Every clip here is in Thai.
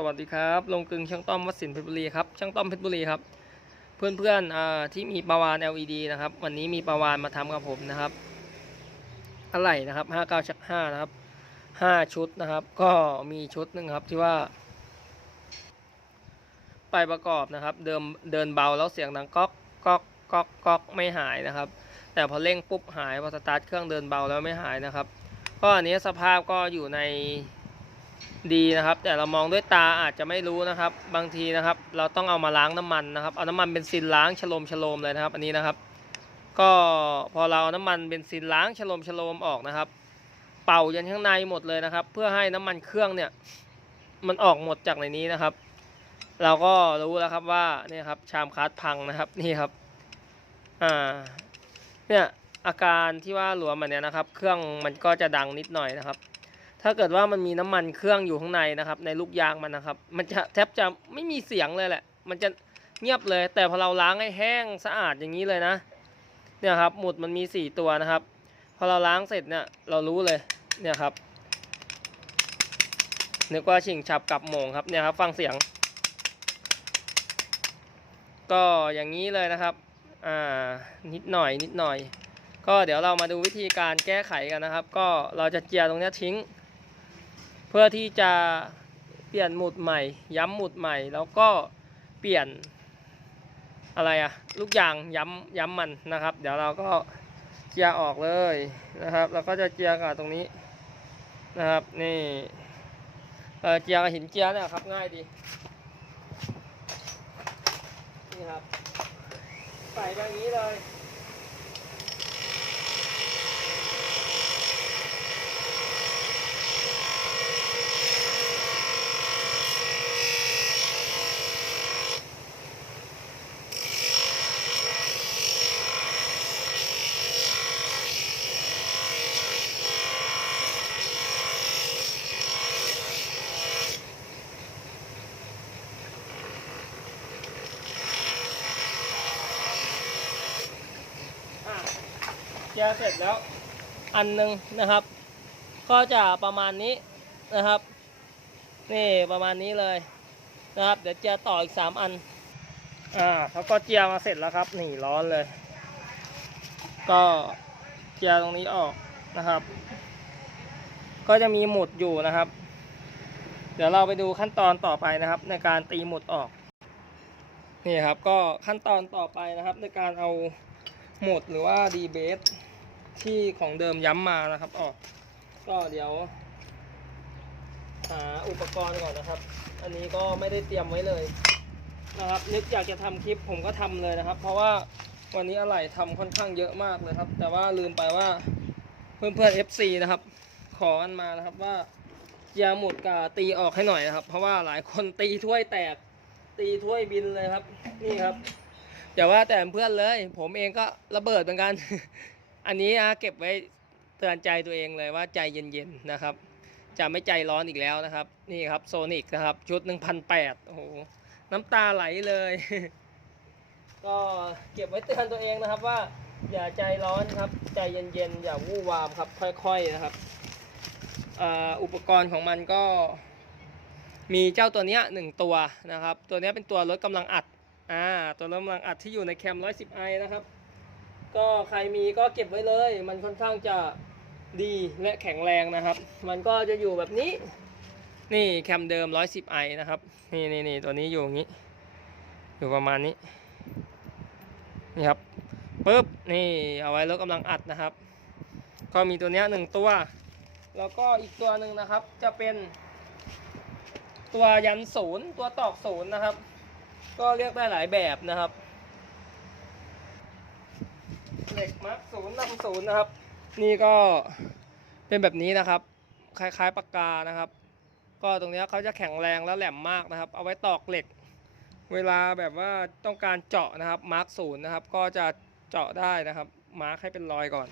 สวัสดีครับลงกึงช่างต้อมวัดสินเพชรบุรีครับช่างต้อมเพชรบุรีครับ เพื่อนๆอ่าที่มีประวาน LED นะครับ วันนี้มีประวานมาทำกับผมนะครับ อะไรนะครับ59ชัก5นะครับ5ชุดนะครับ ก็มีชุดหนึ่งครับที่ว่า ไปประกอบนะครับ เดิมเดินเบาแล้วเสียงดังก๊อกก๊อกก๊อกก๊อกไม่หายนะครับ แต่พอเร่งปุ๊บหายพอสตาร์ทเครื่องเดินเบาแล้วไม่หายนะครับ ก็อันนี้สภาพก็อยู่ใน ดีนะครับ แต่เรามองด้วยตาอาจจะไม่รู้นะครับ บางทีนะครับ เราต้องเอามาล้างน้ำมันนะครับเอาน้ำมันเบนซินล้างฉโลมฉโลมเลยนะครับ อันนี้นะครับ ก็พอเราเอาน้ำมันเบนซินล้างฉโลมฉโลมออกนะครับ เป่ายันข้างในหมดเลยนะครับ เพื่อให้น้ำมันเครื่องเนี่ย มันออกหมดจากในนี้นะครับ เราก็รู้แล้วครับว่าเนี่ยครับชามคัสพังนะครับนี่ครับอ่าเนี่ยอาการที่ว่าหลวมมันเนี่ยนะครับ เครื่องมันก็จะดังนิดหน่อยนะครับ ถ้าเกิดว่ามันมีน้ำมันเครื่องอยู่ข้างในนะครับ ในลูกยางมันนะครับ มันจะแทบจะไม่มีเสียงเลยแหละ มันจะเงียบเลย แต่พอเราล้างให้แห้งสะอาดอย่างนี้เลยนะ เนี่ยครับ หมุดมันมีสี่ตัวนะครับ พอเราล้างเสร็จเนี่ย เรารู้เลย เนี่ยครับนึกว่าชิงฉับกับโหมงครับ เนี่ยครับ ฟังเสียง ก็อย่างนี้เลยนะครับ อ่า นิดหน่อยนิดหน่อย ก็เดี๋ยวเรามาดูวิธีการแก้ไขกันนะครับ ก็เราจะเจียรตรงนี้ทิ้ง เพื่อที่จะเปลี่ยนหมุดใหม่ ย้ำหมุดใหม่ แล้วก็เปลี่ยนอะไรอะลูกยางย้ำย้ำมันนะครับ เดี๋ยวเราก็เจียออกเลยนะครับแล้วก็จะเจียกับตรงนี้นะครับนี่เเจียกับหินเจียเนี่ยครับง่ายดีนี่ครับใส่แบบนี้เลย จียเสร็จแล้วอันหนึ่งนะครับ ก็จะประมาณนี้นะครับ นี่ประมาณนี้เลยนะครับ เดี๋ยวเจียต่ออีกสามอันอ่าแล้วก็เจียมาเสร็จแล้วครับนี่ร้อนเลย ก็เจียตรงนี้ออกนะครับ ก็จะมีหมุดอยู่นะครับ เดี๋ยวเราไปดูขั้นตอนต่อไปนะครับ ในการตีหมุดออกนี่ครับก็ขั้นตอนต่อไปนะครับ ในการเอาหมุดหรือว่าดีเบส ที่ของเดิมย้ำมานะครับออกก็เดี๋ยว หาอุปกรณ์ก่อนนะครับ อันนี้ก็ไม่ได้เตรียมไว้เลยนะครับ นึกอยากจะทำคลิปผมก็ทำเลยนะครับ เพราะว่าวันนี้อะไรทำค่อนข้างเยอะมากเลยครับ แต่ว่าลืมไปว่าเพื่อนเพื่อนๆ FC นะครับ ขอกันมานะครับว่าอยาหมดกาตีออกให้หน่อยนะครับ เพราะว่าหลายคนตีถ้วยแตก ตีถ้วยบินเลยครับ นี่ครับอย่าว่าแต่เพื่อนเลย ผมเองก็ระเบิดเหมือนกัน อันนี้นะเก็บไว้เตือนใจตัวเองเลยว่าใจเย็นๆนะครับ จะไม่ใจร้อนอีกแล้วนะครับ นี่ครับโซนิกนะครับ ชุด 1,800โอ้โหน้ำตาไหลเลย ก็เก็บไว้เตือนตัวเองนะครับว่าอย่าใจร้อนครับ ใจเย็นๆ อย่าวู่วามครับ ค่อยๆนะครับอุปกรณ์ของมันก็ มีเจ้าตัวนี้หนึ่งตัวนะครับ ตัวนี้เป็นตัวลดกำลังอัดอ่าตัวลดกำลังอัดที่อยู่ในแคม 110i นะครับ ก็ใครมีก็เก็บไว้เลย มันค่อนข้างจะดีและแข็งแรงนะครับ มันก็จะอยู่แบบนี้ นี่แคมเดิม 110i นะครับ นี่นี่นี่ตัวนี้อยู่อย่างนี้ อยู่ประมาณนี้ นี่ครับปุ๊บ นี่เอาไว้ลดกำลังอัดนะครับ ก็มีตัวนี้หนึ่งตัว แล้วก็อีกตัวหนึ่งนะครับ จะเป็น ตัวยันศูนย์ตัวตอกศูนย์นะครับ ก็เรียกได้หลายแบบนะครับ เหล็กมาร์กศูนย์นำศูนย์นะครับ นี่ก็เป็นแบบนี้นะครับ คล้ายๆปากกานะครับ ก็ตรงนี้เขาจะแข็งแรงและแหลมมากนะครับ เอาไว้ตอกเหล็ก เวลาแบบว่าต้องการเจาะนะครับมาร์กศูนย์นะครับ ก็จะเจาะได้นะครับ มาร์กให้เป็นรอยก่อน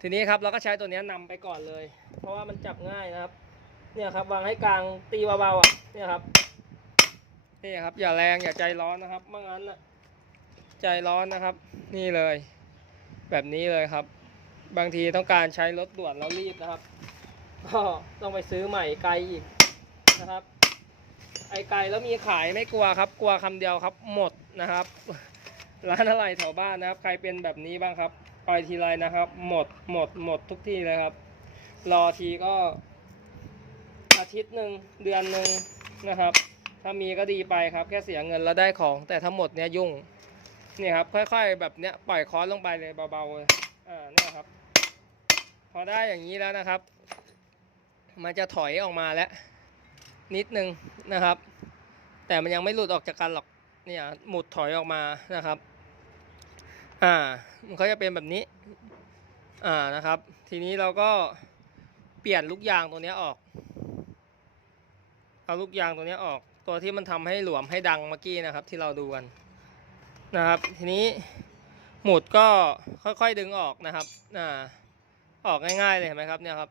ทีนี้ครับเราก็ใช้ตัวนี้ยนำไปก่อนเลย เพราะว่ามันจับง่ายนะครับ เนี่ยครับวางให้กลางตีเบาๆอะเนี่ยครับนี่ครับอย่าแรงอย่าใจร้อนนะครับไม่งั้น่ะใจร้อนนะครับ นี่เลย แบบนี้เลยครับ บางทีต้องการใช้รถด่วนแล้วรีบนะครับ ก็ต้องไปซื้อใหม่ไกลอีกนะครับ ไอไก่แล้วมีขายไม่กลัวครับ กลัวคำเดียวครับหมดนะครับ ร้านอะไรแถวบ้านนะครับ ใครเป็นแบบนี้บ้างครับ ไปทีไรนะครับ หมดหมดหมดทุกที่เลยครับ รอทีก็อาทิตย์หนึ่งเดือนหนึ่งนะครับ ถ้ามีก็ดีไปครับ แค่เสียเงินแล้วได้ของ แต่ทั้งหมดเนี้ยยุ่ง นี่ครับ ค่อยๆ แบบเนี้ยปล่อยคอร์สลงไปเลยเบาๆเลยอ่าเนี่ยครับ พอได้อย่างนี้แล้วนะครับ มันจะถอยออกมาแล้ว นิดนึงนะครับ แต่มันยังไม่หลุดออกจากกันหรอกเนี่ยหมุดถอยออกมานะครับ อ่า มันก็จะเป็นแบบนี้ อ่านะครับ ทีนี้เราก็เปลี่ยนลูกยางตัวนี้ออก เอาลูกยางตัวนี้ออก ตัวที่มันทำให้หลวมให้ดังเมื่อกี้นะครับ ที่เราดูกัน นะครับ ทีนี้หมุดก็ค่อยๆดึงออกนะครับอ่าออกง่ายๆเลยเห็นไหมครับเนี่ยครับ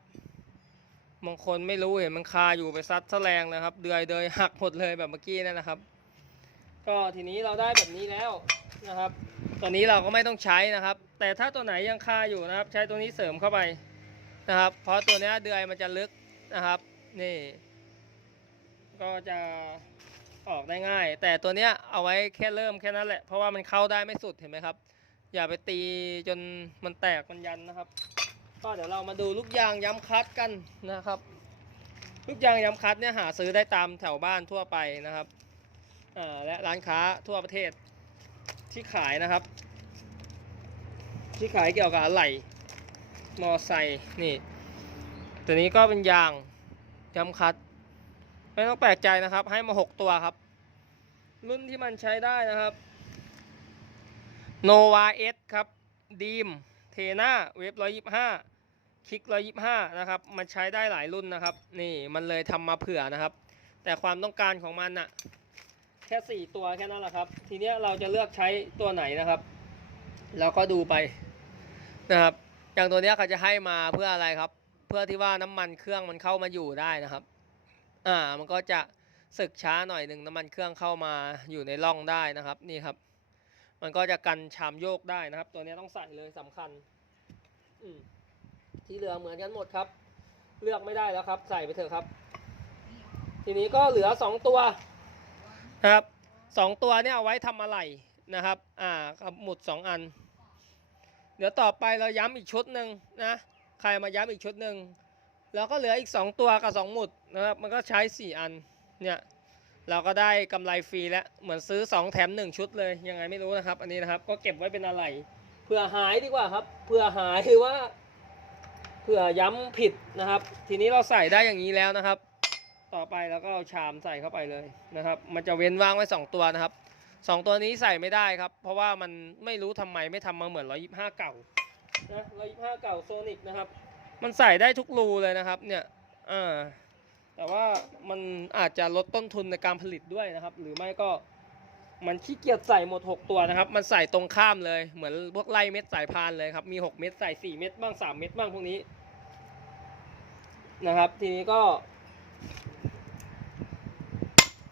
บางคนไม่รู้เห็นมันคาอยู่ไปซัดซะแรงนะครับ เดือยเดยหักหมดเลยแบบเมื่อกี้นั่นนะครับ ก็ทีนี้เราได้แบบนี้แล้วนะครับ ตัวนี้เราก็ไม่ต้องใช้นะครับ แต่ถ้าตัวไหนยังคาอยู่นะครับ ใช้ตัวนี้เสริมเข้าไปนะครับ เพราะตัวเนี้ยเดือยมันจะลึกนะครับ นี่ ก็จะ ออกได้ง่าย แต่ตัวเนี้ยเอาไว้แค่เริ่มแค่นั้นแหละ เพราะว่ามันเข้าได้ไม่สุดเห็นไหมครับ อย่าไปตีจนมันแตกมันยันนะครับ ก็เดี๋ยวเรามาดูลูกยางย้ำคัดกันนะครับ ลูกยางย้ำคัดเนี่ยหาซื้อได้ตามแถวบ้านทั่วไปนะครับและร้านค้าทั่วประเทศที่ขายนะครับ ที่ขายเกี่ยวกับอะไหล่มอไซค์นี่ตัวนี้ก็เป็นยางย้ำคัด ไม่ต้องแปลกใจนะครับ ให้มา6ตัวครับ รุ่นที่มันใช้ได้นะครับ Nova S ครับดีมเทน่าเวฟร้อยยี่ห้าคลิกร้อยยี่ห้านะครับ มันใช้ได้หลายรุ่นนะครับ นี่มันเลยทำมาเผื่อนะครับ แต่ความต้องการของมันน่ะ แค่4ตัวแค่นั้นแหละครับ ทีเนี้ยเราจะเลือกใช้ตัวไหนนะครับ เราก็ดูไปนะครับ อย่างตัวเนี้ยเขาจะให้มาเพื่ออะไรครับ เพื่อที่ว่าน้ำมันเครื่องมันเข้ามาอยู่ได้นะครับ อ่ามันก็จะสึกช้าหน่อยหนึ่งน้ำมันเครื่องเข้ามาอยู่ในร่องได้นะครับนี่ครับ มันก็จะกันชามโยกได้นะครับ ตัวนี้ต้องใส่เลยสำคัญที่เหลือเหมือนกันหมดครับ เลือกไม่ได้แล้วครับ ใส่ไปเถอะครับ ทีนี้ก็เหลือสองตัวนะครับสองตัวเนี่ยเอาไว้ทำอะไรนะครับ อ่าขับหมุดสองอัน เดี๋ยวต่อไปเราย้ำอีกชุดหนึ่งนะ ใครมาย้ำอีกชุดหนึ่ง แล้วก็เหลืออีกสองตัวกับสองหมุดนะครับมันก็ใช้สี่อันเนี่ยเราก็ได้กำไรฟรีแล้วเหมือนซื้อ 2 แถม 1 ชุดเลยยังไงไม่รู้นะครับ อันนี้นะครับก็เก็บไว้เป็นอะไรเผื่อหายดีกว่าครับเผื่อหายหรือว่าเผื่อย้ำผิดนะครับ ทีนี้เราใส่ได้อย่างนี้แล้วนะครับ ต่อไปเราก็เอาชามใส่เข้าไปเลยนะครับ มันจะเว้นว่างไว้ 2 ตัวนะครับสองตัวนี้ใส่ไม่ได้ครับ เพราะว่ามันไม่รู้ทำไมไม่ทำมาเหมือน 125 เก่านะ125 เก่าโซนิกนะครับ มันใส่ได้ทุกรูเลยนะครับเนี่ยอ่าแต่ว่ามันอาจจะลดต้นทุนในการผลิตด้วยนะครับ หรือไม่ก็มันขี้เกียจใส่หมด 6 ตัวนะครับ มันใส่ตรงข้ามเลยเหมือนพวกไล่เม็ดสายพานเลยครับ มี 6 เม็ดใส่ 4 เม็ดบ้าง 3 เม็ดบ้างพวกนี้นะครับ ทีนี้ก็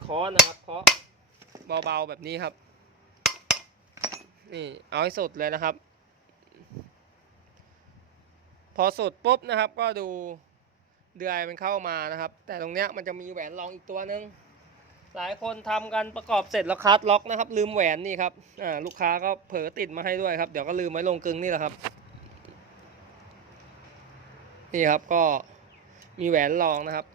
เคาะนะครับเคาะเบาๆแบบนี้ครับ นี่เอาให้สุดเลยนะครับ พอสุดปุ๊บนะครับก็ดูเดือยมันเข้ามานะครับ แต่ตรงเนี้ยมันจะมีแหวนรองอีกตัวนึง หลายคนทำกันประกอบเสร็จแล้วคัดล็อกนะครับ ลืมแหวนนี่ครับอ่าลูกค้าก็เผลอติดมาให้ด้วยครับ เดี๋ยวก็ลืมไว้ลงกึงนี่แหละครับ นี่ครับก็มีแหวนรองนะครับ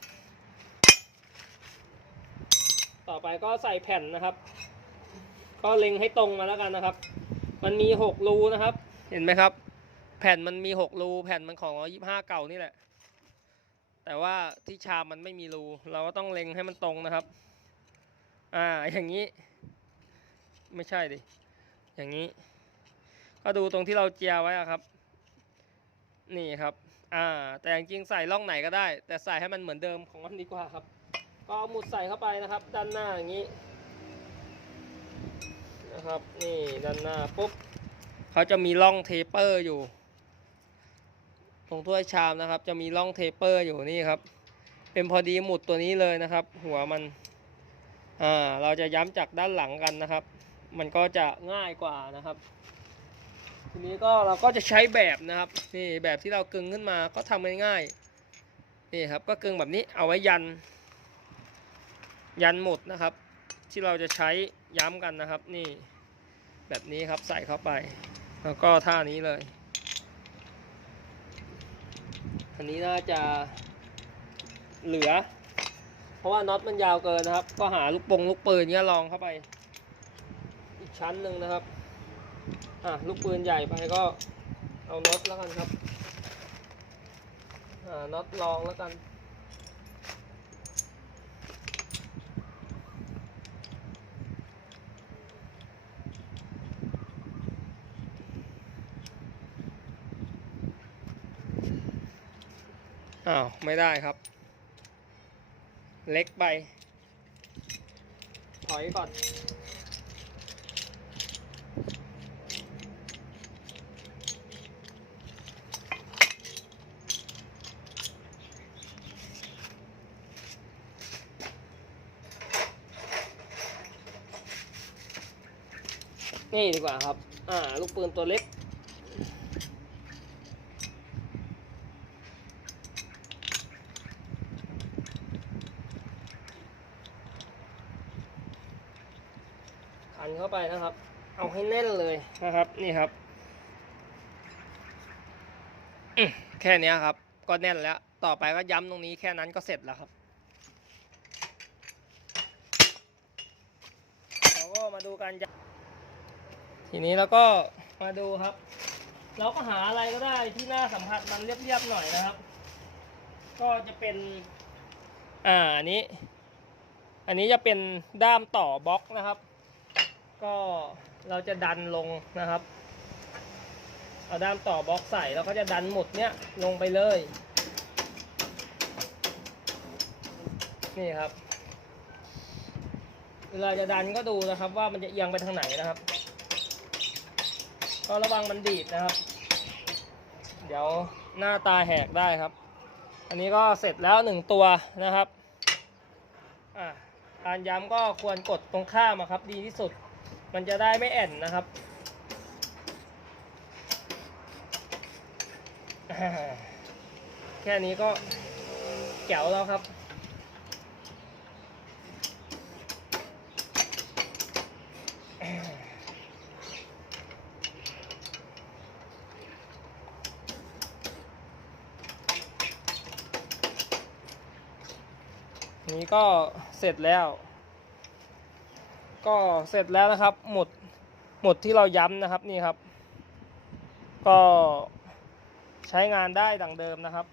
ต่อไปก็ใส่แผ่นนะครับ ก็เล็งให้ตรงมาแล้วกันนะครับ มันมีหกรูนะครับ เห็นไหมครับ แผ่นมันมีหกรูแผ่นมันของยี่ห้าเก่านี่แหละ แต่ว่าที่ชามมันไม่มีรู เราก็ต้องเล็งให้มันตรงนะครับ อ่าอย่างนี้ ไม่ใช่ดิอย่างนี้ ก็ดูตรงที่เราเจียไว้อะครับ นี่ครับ อ่า แต่จริงๆใส่ร่องไหนก็ได้ แต่ใส่ให้มันเหมือนเดิมของมันดีกว่าครับ ก็เอาหมุดใส่เข้าไปนะครับ ด้านหน้าอย่างนี้นะครับ นี่ด้านหน้าปุ๊บเขาจะมีร่องเทปเปอร์อยู่ ตรงถ้วยชามนะครับ จะมีร่องเทปเปอร์อยู่นี่ครับ เป็นพอดีหมุดตัวนี้เลยนะครับ หัวมันอ่าเราจะย้ำจากด้านหลังกันนะครับ มันก็จะง่ายกว่านะครับ ทีนี้ก็เราก็จะใช้แบบนะครับนี่แบบที่เรากึงขึ้นมาก็ทำง่ายๆนี่ครับก็กึงแบบนี้เอาไว้ยัน ยันหมุดนะครับ ที่เราจะใช้ย้ำกันนะครับ นี่แบบนี้ครับใส่เข้าไป แล้วก็ท่านี้เลย อันนี้น่าจะเหลือ เพราะว่าน็อตมันยาวเกินนะครับ ก็หาลูกปงลูกปืนเงี้ยลองเข้าไป อีกชั้นหนึ่งนะครับอะลูกปืนใหญ่ไปก็เอาน็อตแล้วกันครับอ่าน็อตลองแล้วกัน อ้าว ไม่ได้ครับ เล็กไป ถอยก่อน นี่ดีกว่าครับ อ่า ลูกปืนตัวเล็ก เข้าไปนะครับ เอาให้แน่นเลยนะครับ นี่ครับอื้อแค่เนี้ยครับ ก็แน่นแล้ว ต่อไปก็ย้ำตรงนี้แค่นั้นก็เสร็จแล้วครับเราก็มาดูการย้ำทีนี้เราก็มาดูครับ เราก็หาอะไรก็ได้ที่หน้าสัมผัสมันเรียบๆหน่อยนะครับ ก็จะเป็น อ่าอันนี้ อันนี้จะเป็นด้ามต่อบล็อกนะครับ ก็เราจะดันลงนะครับ เอาด้ามต่อบล็อกใส่แล้วก็จะดันหมุดเนี้ยลงไปเลย นี่ครับ เวลาจะดันก็ดูนะครับว่ามันจะเอียงไปทางไหนนะครับ ก็ระวังมันดีดนะครับ เดี๋ยวหน้าตาแหกได้ครับ อันนี้ก็เสร็จแล้วหนึ่งตัวนะครับ อะการย้ำก็ควรกดตรงข้ามครับดีที่สุด มันจะได้ไม่แอ่นนะครับ แค่นี้ก็แจ๋วแล้วครับ นี้ก็เสร็จแล้ว ก็เสร็จแล้วนะครับ หมดหมดที่เราย้ำนะครับนี่ครับ ก็ใช้งานได้ดังเดิมนะครับ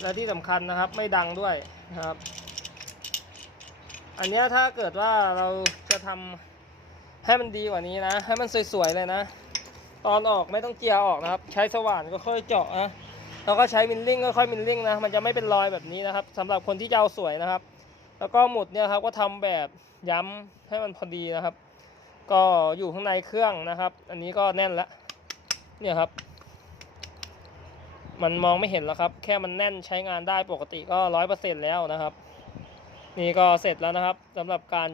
และที่สำคัญนะครับไม่ดังด้วยนะครับ อันนี้ถ้าเกิดว่าเราจะทำให้มันดีกว่านี้นะ ให้มันสวยๆเลยนะ ตอนออกไม่ต้องเจียออกนะครับ ใช้สว่านก็ค่อยเจาะนะแล้วก็ใช้มิลลิ่งก็ค่อยมิลลิ่งนะมันจะไม่เป็นรอยแบบนี้นะครับสำหรับคนที่จะเอาสวยนะครับ แล้วก็หมุดเนี่ยครับก็ทำแบบย้ำให้มันพอดีนะครับ ก็อยู่ข้างในเครื่องนะครับ อันนี้ก็แน่นแล้วเนี่ยครับ มันมองไม่เห็นแล้วครับ แค่มันแน่นใช้งานได้ปกติก็ร้อยเปอร์เซ็นแล้วนะครับ นี่ก็เสร็จแล้วนะครับสำหรับการ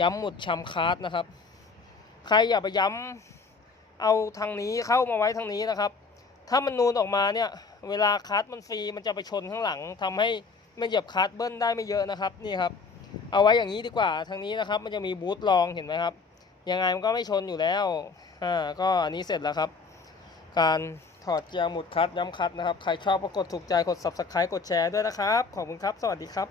ย้ำหมุดชำคาร์ดนะครับ ใครอย่าไปย้ำเอาทางนี้เข้ามาไว้ทางนี้นะครับ ถ้ามันนูนออกมาเนี่ย เวลาคัสมันฟรีมันจะไปชนข้างหลังทำให้ ไม่เหยียบคัสเบิ้ลได้ไม่เยอะนะครับนี่ครับ เอาไว้อย่างนี้ดีกว่าทางนี้นะครับ มันจะมีบูทรองเห็นไหมครับ ยังไงมันก็ไม่ชนอยู่แล้วอ่าก็อันนี้เสร็จแล้วครับ การถอดเกียร์หมุดคัสย้ำคัสนะครับ ใครชอบก็กดถูกใจกด subscribe กดแชร์ด้วยนะครับ ขอบคุณครับ สวัสดีครับ